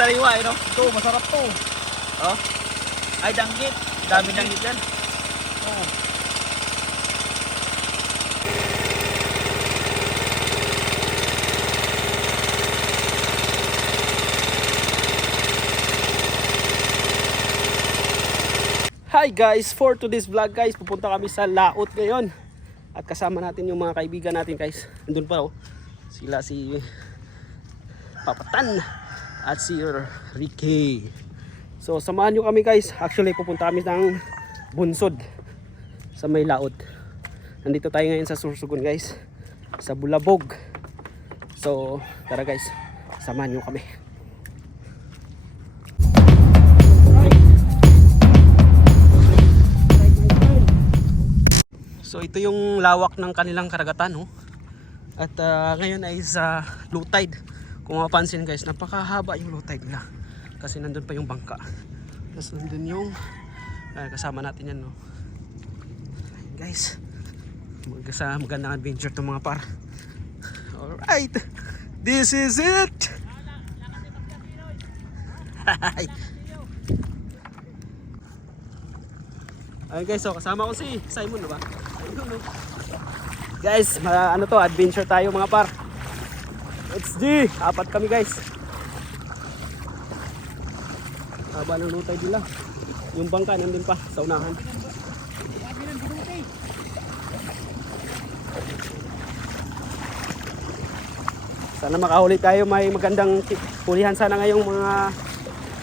sariwa eh, no? Ito, masarap to. Oh. Ay, danggit. Dami danggit yan. Oh. Hi guys, for today's vlog guys, pupunta kami sa Laot ngayon. At kasama natin yung mga kaibigan natin guys. Andun pa oh. Sila si Papatan at si Ricky. So samahan nyo kami guys. Actually pupunta kami ng Bunsod sa may Laot. Nandito tayo ngayon sa Sursugun guys, sa Bulabog. So tara guys, samahan nyo kami. So ito yung lawak ng kanilang karagatan, no? At ngayon ay sa low tide. Kung mapapansin guys, napakahaba yung low tide nila. Kasi nandun pa yung bangka. Tapos nandun yung kasama natin yan, no? Guys, magandang adventure to mga par. Alright, this is it. Ayun guys, so kasama ko si Simon, na ba? Guys, ano to, adventure tayo mga par. Let's G, apat kami guys. Haba ng lutay nila. Yung bangka nandun pa sa unahan. Sana makahuli tayo, may magandang hulihan sana ngayong mga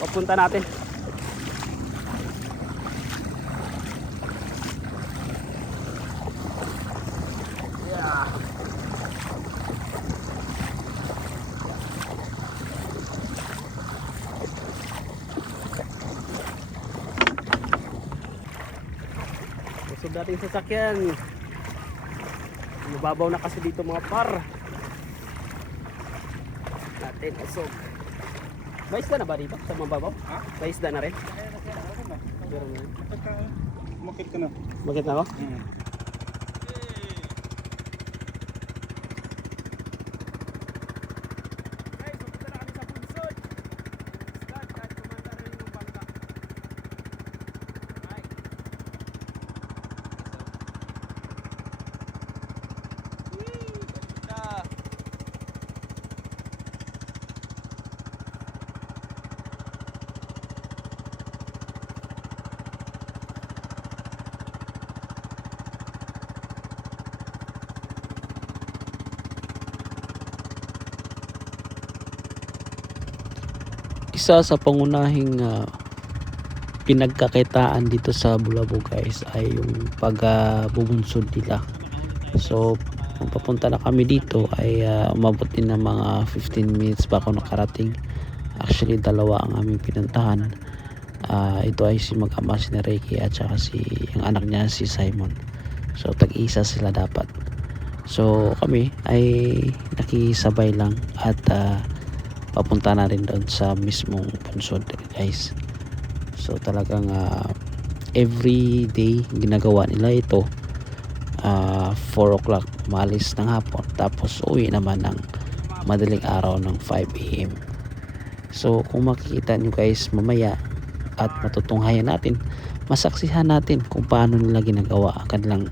papunta natin. Usog dating sasakyan. Mababaw na kasi dito mga par. Natin usog. May isda na ba dito sa mababaw? Ha? May isda na rin? Makit ka na. Bakit na ako? Isa sa pangunahing pinagkakitaan dito sa Bulabog guys ay yung pagbubunsod nila. So kung papunta na kami dito ay umabot din ng mga 15 minutes pa ako nakarating. Actually dalawa ang aming pinuntahan. Ito ay si mag-ama si Ricky at saka yung anak niya si Simon. So tag-isa sila dapat. So kami ay nakisabay lang at papunta na rin doon sa mismong Bunsod guys. So talagang every day ginagawa nila ito. 4 o'clock umalis ng hapon, tapos uwi naman ng madaling araw ng 5 AM. So kung makikita nyo guys mamaya at matutunghayan natin, masaksihan natin kung paano nila ginagawa ang kanilang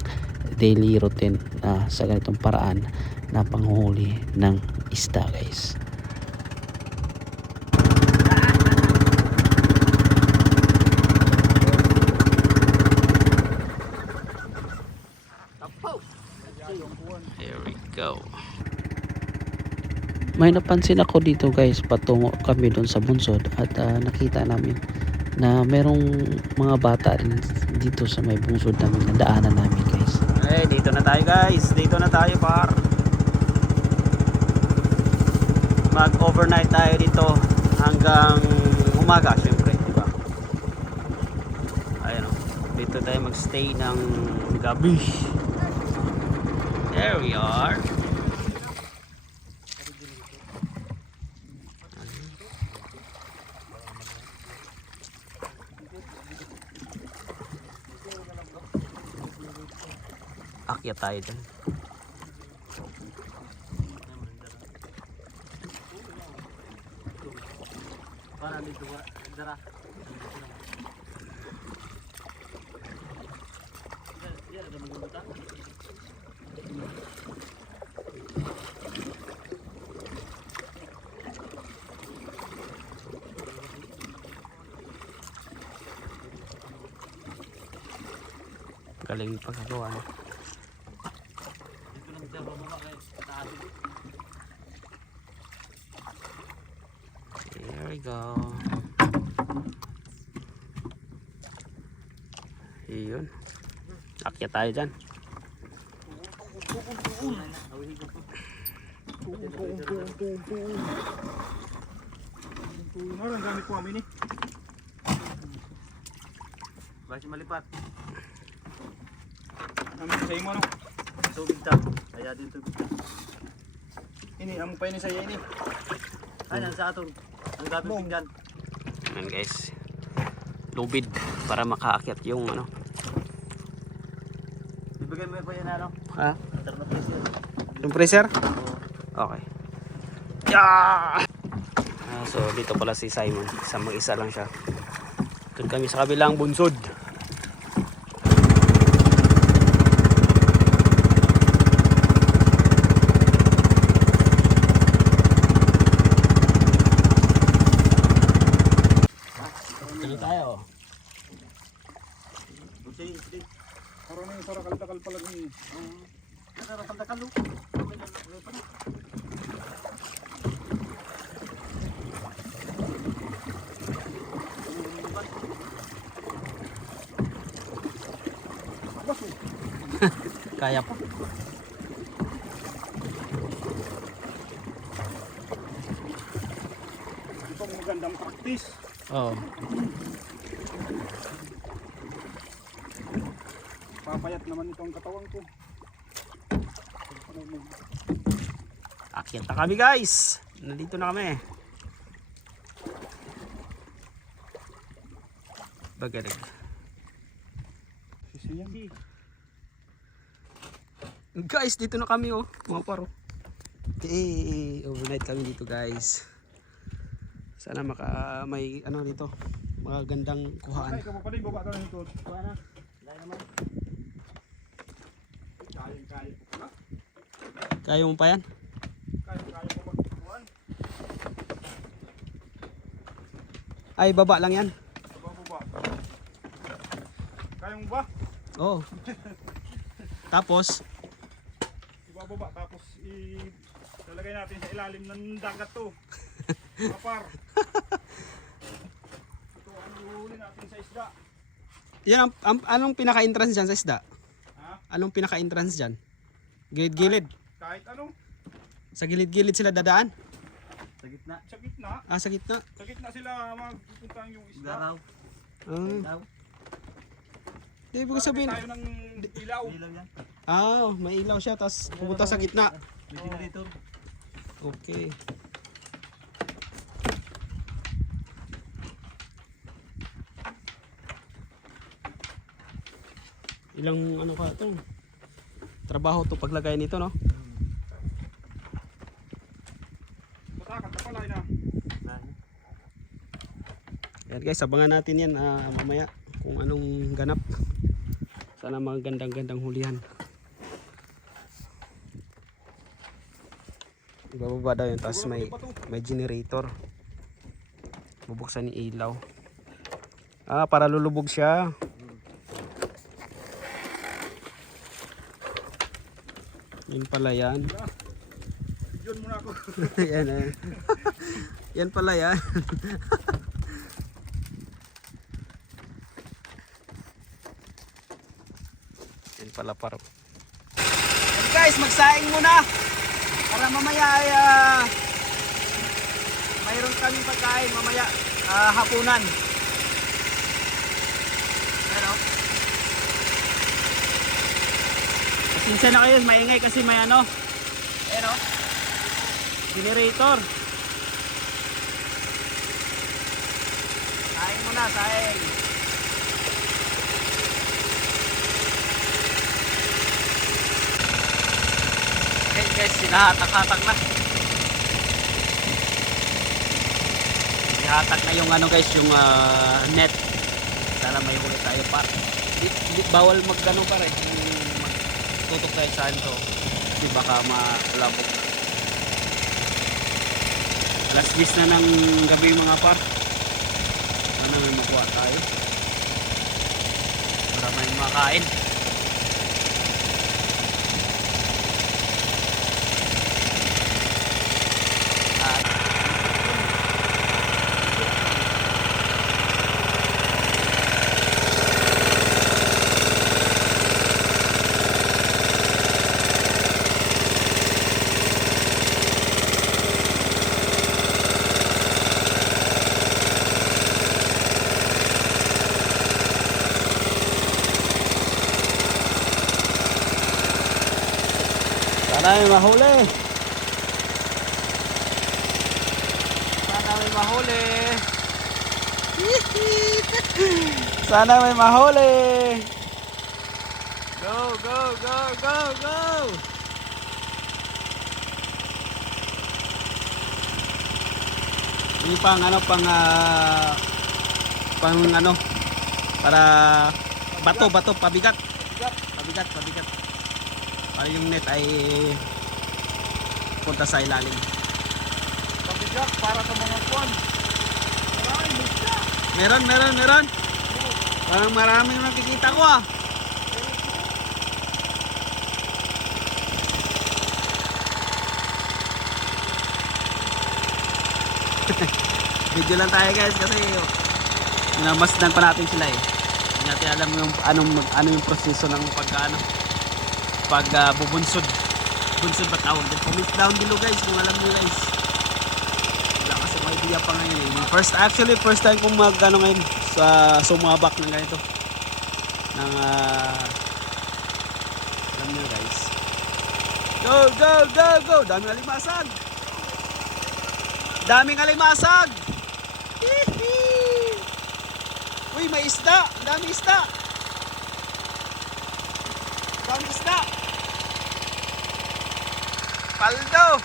daily routine sa ganitong paraan na panghuli ng isda guys. Here we go. May napansin ako dito guys, patungo kami doon sa Bunsod at nakita namin na merong mga bata rin dito sa may Bunsod namin na daanan namin guys. Eh, dito na tayo guys. Dito na tayo par. Mag-overnight tayo dito hanggang umaga syempre, di ba? Ayun oh. Dito tayo magstay ng gabi. There we are. Akyat tayo dyan. Para dito ba? Dara. Iya, ada menggunakan. Galing pagkagawa niya. Dito lang siya bababa kay taas. There we go. Iyon. Akyat tayo dyan. Ang gamit ko amin eh. Basi malipat. Ang sa imo ano? Tubig ta. Kaya din tubig ta. Ini ang pa ini saya ini. Ay, nang sa aton. Ang gamit pinggan. Ayan guys. Lubid para makaakyat yung ano. Ibigay mo pa yan ano? Ha? Terno pressure. Yung freezer? Okay. Yeah! So dito pala si Simon. Mag-isa lang siya. Doon kami sa kabilang bunsod. Dito tayo. Buti. Karon ni sara kaltakal pala ni. Nakakaldakalo. Kaya pa. Ito ang magandang practice. Oo. Papayat naman ito ang katawan ko. Akyat na kami guys. Nandito na kami. Bagalig. Sisiyan. Guys, dito na kami oh. Mga paro. Okay, overnight kami dito guys. Sana may ano dito. Magagandang kuhaan. Ay, ka pa pala baba ka na nito. Kuha na. Dahil naman. Kaya ko pala. Kaya mo pa yan? Kaya ko magkuhan. Ay, baba lang yan. Baba. Kaya mo ba? Oo. Tapos, Ibababa tapos ilalagay natin sa ilalim ng dagat to. Kapar. Ito ang huli natin sa isda. yan anong pinaka-entrance dyan sa isda? Ha? Anong pinaka-entrance dyan? Gilid-gilid. Kahit ano, Sa gilid-gilid sila dadaan? Sa gitna. sa gitna. Ah, sa gitna. Sa gitna sila magpupuntahan yung isda. Garaw. Ah, Daw. di ibig sabihin. Tayo ng ilaw. Ilaw yan. Ah, may ilaw siya tapos pupunta sa gitna. May generator. Okay. Ilang ano ka ito? Trabaho to paglagay nito, no? Matakat na pala na. Yan guys, abangan natin yan mamaya kung anong ganap. Sana magandang-gandang hulihan. Ibababa daw yun, tapos may generator. Bubuksan ni ilaw. Ah, para lulubog siya. Yan pala yan. Yun muna ako. Yan eh. Yan pala yan. Yan pala paro. Yan guys, magsaing muna. Para mamaya ay mayroon kaming pagkain mamaya hapunan. Ano? Pasensya na kayo, maingay kasi may ano. Ano? Generator. Saing muna, saing. Okay guys, sinahatak-hatak na. nakatak na yung ano guys, yung net. Sana may huli tayo pa. Bawal mag-ano pa rin. Tutok tayo sa ano. Kasi baka malabog. Alas 10 na ng gabi mga par. Sana may makuha tayo. Para may makain. Sana may mahuli. Sana may mahuli. Sana may mahuli. Go, go, go, go, go. Ini pang ano pang ano para bato pabigat. Pabigat. Para yung net ay punta sa ilalim. Pabigat para sa mga kwan. Meron. Parang maraming nakikita ko ah. Video lang tayo guys kasi namasdan pa natin sila eh. Hindi natin alam yung ano yung proseso ng bubunsod ba tawag. Comment down below guys kung alam nyo guys. Wala kasi may idea pa ngayon eh. First time kong ngayon sa sumabak ng ganito ng alam nyo guys. Go. Daming alimasag. Uy, may isda. Daming isda. Paldo.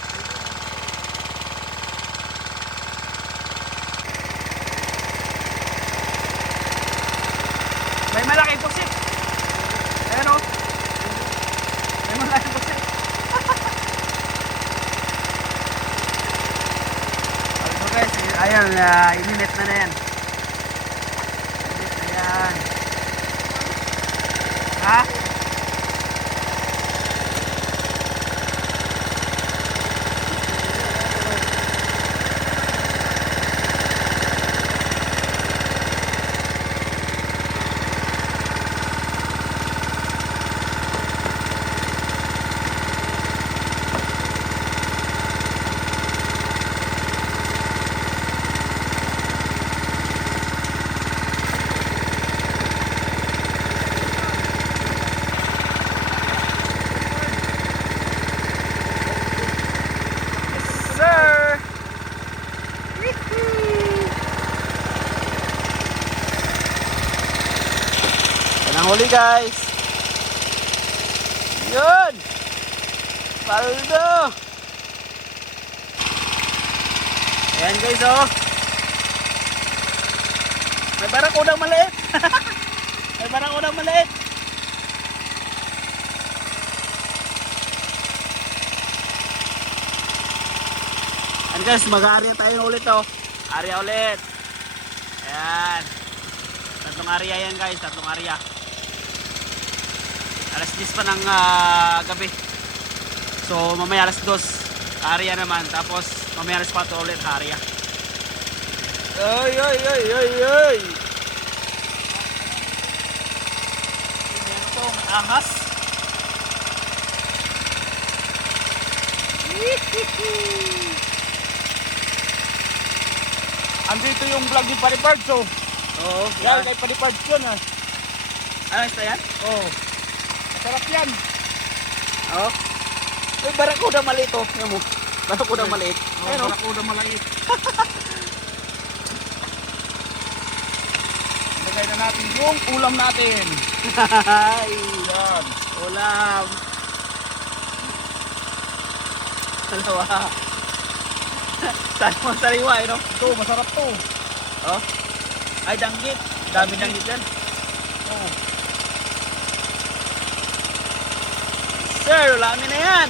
May malaking pusit. Ayan o. May malaking pusit. Paldo guys. Ayan, ininet na yan. Ayan. Ha? Huli guys. Yun. Paldo. Ayan guys oh. May barakudang maliit. Ayan guys, mag-area tayo ulit oh. Area ulit. Ayan. Tatlong area yan guys, tatlong area. Alas 10 pa ng gabi. So mamaya alas 2 area naman. Tapos mamaya alas 4 ulit area. Ay. Ito, ahas. Andito yung vlog ni Paripards oh. Oo. Yan, kay Paripards yun ah. Ano ito yan? Oo. Masarap yan. Oo. Uy, barakuda maliit oh. Yan mo. Barakuda maliit. Ayun, barakuda maliit. Lagay na natin yung ulam natin. Ay, Yan. ulam. Dalawa. Saan mo sariwa eh no? Ito, masarap to. Oh. Ay, danggit. Dami danggit yan. Oh. Sir, ulami na yan.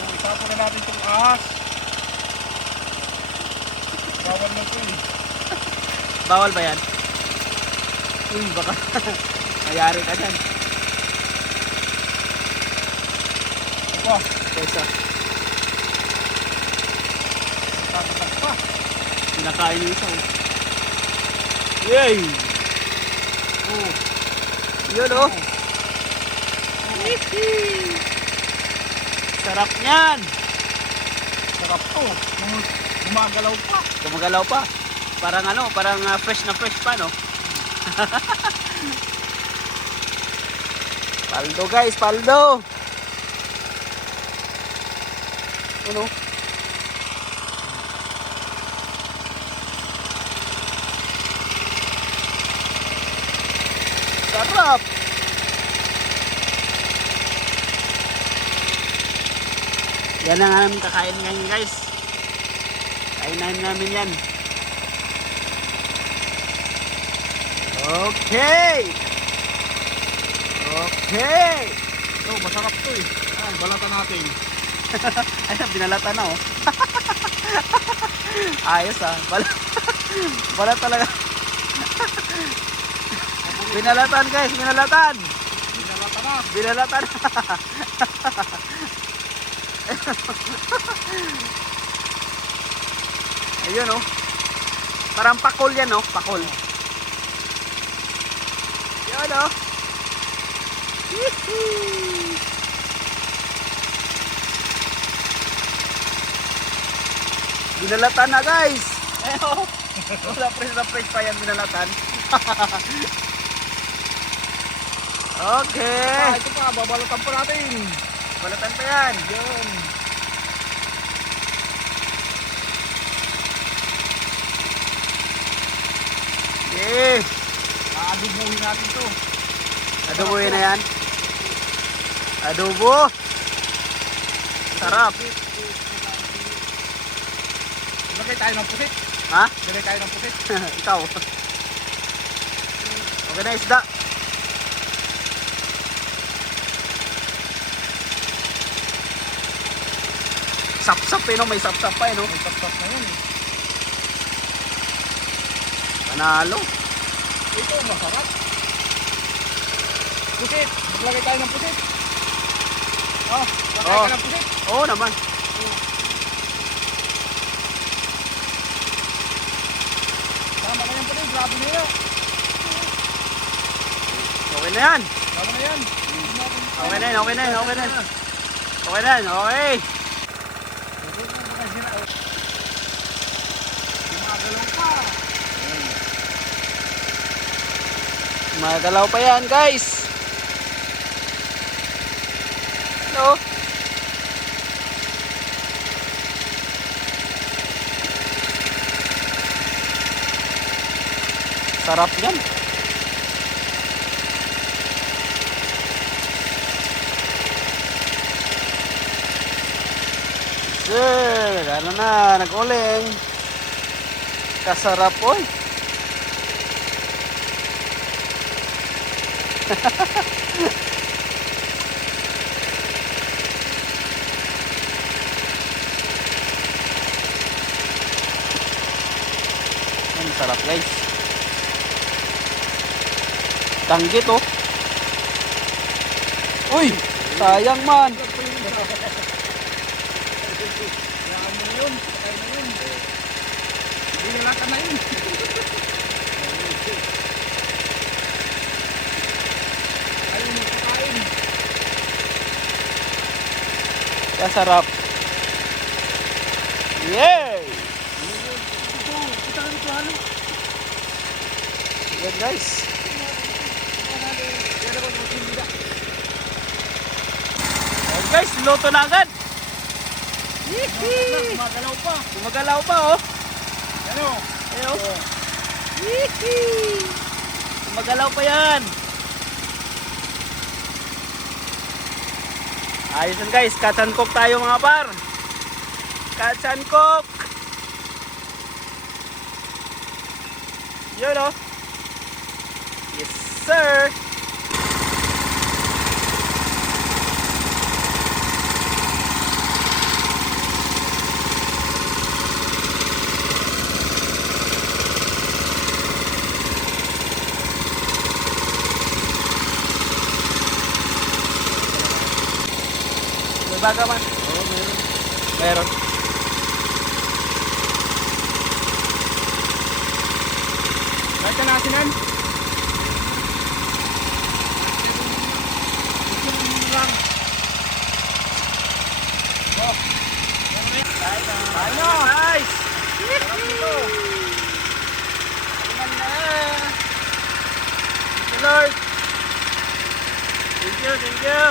Oh, itapon na natin itong ahas. Bawal na ito eh. Bawal ba yan? Uy, baka mayari ka dyan. Aba, Kesa, tatatak pa. pinakain yung isa. Oh. Yay! Oh. Yun oh. Sarap niyan. Sarap to. Gumagalaw pa. Gumagalaw pa. Parang ano, parang fresh na fresh pa, no? Paldo guys, paldo. Ano? Sarap. Yan ang aming kakain ngayon guys. Kainin namin yan. Okay. Okay. Ito, masarap to eh. Ay, balatan natin. Ayun, binalatan na oh. Ayos ah. Balat talaga. Binalatan guys, binalatan. Binalatan na. Binalatan. Ayun oh. Parang pakol yan oh, pakol. Yun oh. Yee-hee. Binalatan na guys. Eh oh. Sa fresh pa yan binalatan. Okay. Ah, ito pa, babalatan pa natin. Balatan pa yan. Yan. Yeah. Aadubuhin natin to. Adobohin na yan. Adobo. Sarap. Lagay tayo ng pusit. Ha? Lagay tayo ng pusit. Ikaw. Okay na isda. Sap-sap eh no, may sap-sap pa eh no. May tap-tap na yun eh. Panalo. Ito, masarap. Pusit. Maglagay tayo ng pusit. Oh, lagay Oh. ka ng pusit. Oo naman. Tama na yan pusit. Grabe na yan. Okay na yan. Tama na yan. Okay na yan, okay na yan, okay na yan. Okay na yan, okay. Gumagalaw pa. Magalaw pa yan guys. Hello. Sarap yan. Sir, ano na, nag-uling. Kasarap oy. Ang sarap guys. Danggit oh. Uy, sayang man. Yan mo yun. Kaya na yun. Binalatan na yun. Ayaw mo kakain. Kasarap. Yay! Ito, kita ka ito halo. Yan guys. Yan ako ng tindiga. Oh guys, luto na agad. Yee! Gumagalaw pa. Gumagalaw pa oh. Ano? Ayo. Yee! Gumagalaw pa yan. Ayos yan guys, catch and cook tayo mga par. Catch and cook. Yun o. Yes sir. May baga man? Oo, meron. Meron. Kahit ka nasinan? Tayo na! Nice! Sarap nito! Naman na! Thank you Lord! Thank you, thank you!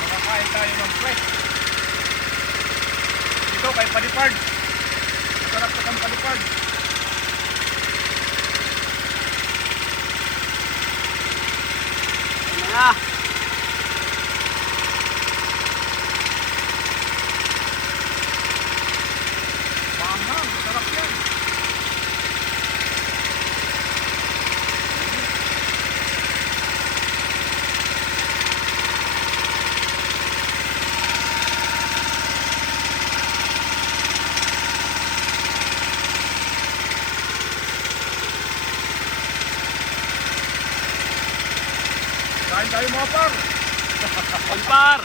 Makakain tayo ng fresh. Dito kay Palipard. Masarap sa kang Palipard. Ano na? Manghang, masarap yan. Kain tayo mga par. Kompar!